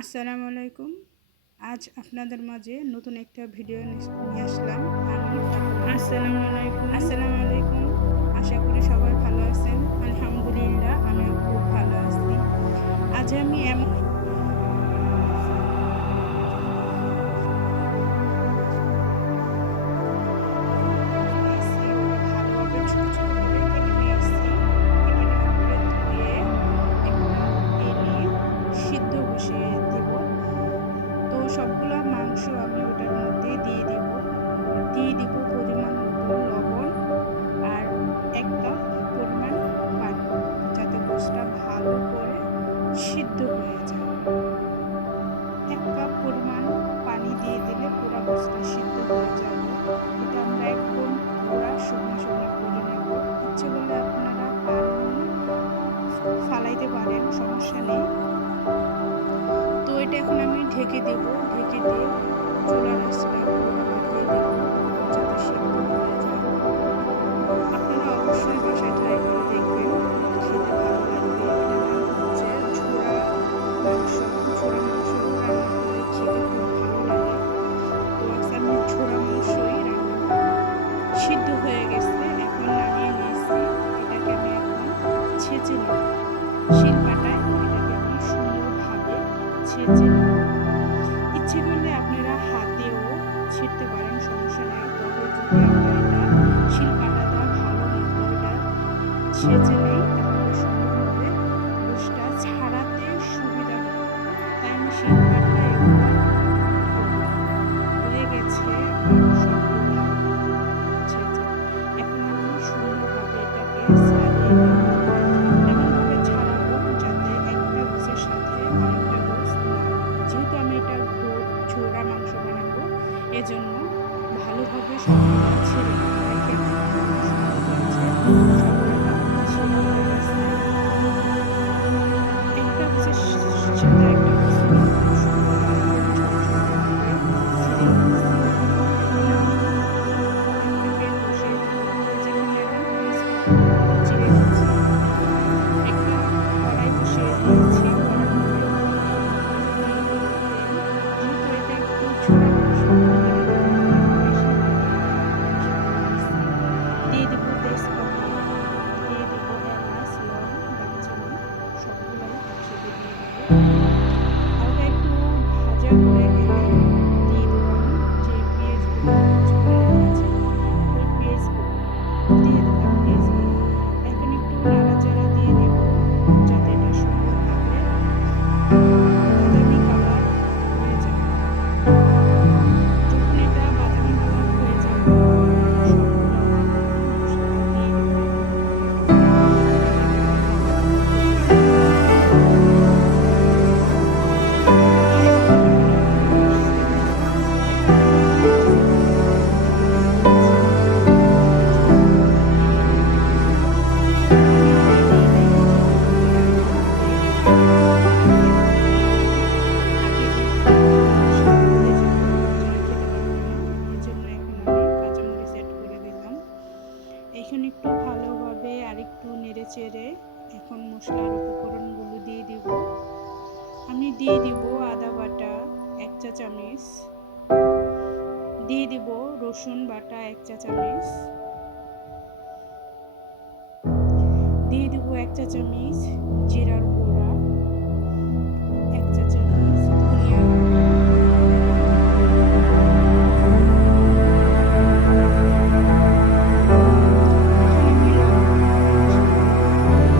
আসসালামু আলাইকুম। আজ আপনাদের মাঝে নতুন একটা ভিডিও নিয়ে আসলাম। আমি আসসালামু আলাইকুম। আশা করি সবাই ভালো আছেন। আলহামদুলিল্লাহ আমিও খুব ভালো আছি। আজ আমি এমন ভালোভাবে ছোট ছোট করে কেটে নিয়েছি। কেটে নেওয়ার পরে ধুয়ে একটা তেলে সিদ্ধ বসিয়ে দেব। তো সবগুলো মাংস আমি ওটার মধ্যে দিয়ে দিব পরিমাণ মতো লবণ আর 1 কাপ পরিমাণ পানি, যাতে গোশতটা ভালো করে সিদ্ধ হয়ে যায়। 1 কাপ পরিমাণ পানি দিয়ে দিলে পুরা গোশতটা সিদ্ধ হয়ে যাবে। এটা আমরা একদম পুরা শুকনো শুকনো করে নেব। ইচ্ছে করলে আপনারা পানি ফালাইতে পারেন, সমস্যা নেই। তো এটা এখন আমি ঢেকে দেব। ঢেকে দিয়ে চুলার আঁচটা পুরো বাড়িয়ে দেব, যাতে সিদ্ধ হয়ে যায়। আপনারা অবশ্যই বাসায় ট্রাই করে দেখবেন, খেতে ভালো লাগবে। এটার নাম হচ্ছে ঝোড়া মাংস। ঝোড়া মাংস রান্না করলে খেতে খুব ভালো লাগে। তো আজকে আমি ঝোড়া মাংসই রান্না করব। সিদ্ধ হয়ে গেছে, এখন নামিয়ে নিয়েছি। এটাকে আমি এখন ছেঁচে নেব। শিলপাটায় এটাকে আমি সুন্দরভাবে ছেঁচে নেব। ইচ্ছে করলে আপনারা হাতেও ছিঁড়তে পারেন, সমস্যা নেই। তবে যদি আমরা এটা শিলপাটাটা ভালো মতো এটা ছেঁচে নেই, তাহলে সুন্দরভাবে গোশতটা ছাড়াতে সুবিধা হবে। তাই আমি শিলপাটায় এগুলো হয়ে গেছে আমার সবগুলা ছেঁচা। এখন আমি সুন্দরভাবে এটাকে ছাড়িয়ে নেব। এমনভাবে ছাড়াবো যাতে একটা গোছের সাথে আরেকটা গোছ না লাগে। যেহেতু আমি এটা ঝোড়া মাংস বানাবো, এজন্য ভালোভাবে সবগুলা ছেড়ে নেব। দেখেন সুন্দর হয়েছে, সবগুলা ছেড়ে হয়ে গেছে। একটা গোছের সাথে একটা গোছ খুব সুন্দরভাবে ছোট ছোট করে ছিঁড়ে নিয়েছি। এখন আমি একটা প্যান বসিয়ে দিব, যেখানে আমি পেঁয়াজগুলো কুচি রেখেছি। একটা কড়াই বসিয়ে দিয়েছি। কড়াইয়ের মধ্যে দিয়ে দিব তেল। যেহেতু এটা একটু ঝোড়া মাংস, তেলের পরিমাণ একটু বেশি হবে। বেশি করে দিয়েছি। দিয়ে দিব তেজপাতা, দিয়ে দিব এলাচ, লং, দারচিনি, সবগুলাই একসাথে দিয়ে দিব। হালকা একটু ভাজা হয়ে গেলে দিয়ে দিব আমি যে পেঁয়াজগুলো কুচি করে রেখেছি, ওই পেঁয়াজগুলো দিয়ে দিলাম। পেঁয়াজগুলো এখন একটু নাড়াচাড়া দিয়ে নেব, যাতে এটা সুন্দরভাবে বাদামি কালার হয়ে যায়। যখন এটা বাদামি কালার হয়ে যাবে, তখন সবগুলা মশলা দিয়ে দিব। এটাকে ভালোভাবে প্রায় বাদামি কালার হয়ে আসছে। এখন আমি ঝোড়া ঝোড়া রেখেছি ঝোড়াগুলো দিয়ে দিব। আমি আগেই দিয়ে দিয়েছিলাম যে আমি রাতে ঝোড়াগুলো আগে দিয়ে দিলে নষ্ট হয়ে যাবে, বাচ্চারা খেতে পারবে না। এজন্য এখন আমি কাঁচামরিচ অ্যাড করে দিলাম। এখন একটু ভালোভাবে আরেকটু নেড়ে চেড়ে এখন মশলার উপকরণগুলো দিয়ে দিব। আমি দিয়ে দিব আদা বাটা 1 চা চামচ, দিয়ে দিব রসুন বাটা 1 চা চামচ, দিয়ে দিব 1 চা চামচ জিরার গুঁড়া, 1 চা চামচ ধনিয়ার গুঁড়া। এখন আমি লবণ আপনাদের সাথে দিয়ে দিব।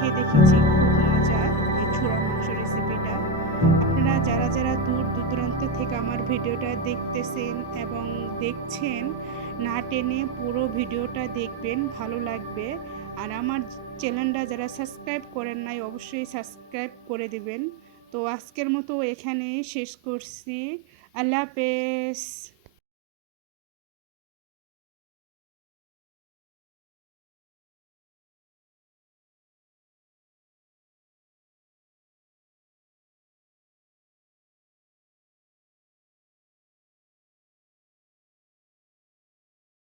খেয়ে দেখেছি, খুব মজা এই ছুরা মাংস রেসিপিটা। আপনারা যারা যারা দূর দূরান্ত থেকে আমার ভিডিওটা দেখতেছেন এবং দেখছেন, না টেনে পুরো ভিডিওটা দেখবেন, ভালো লাগবে। আর আমার চ্যানেলটা যারা সাবস্ক্রাইব করেন নাই অবশ্যই সাবস্ক্রাইব করে দিবেন। তো আজকের মতো এখানেই শেষ করছি। আল্লাহ হাফেজ।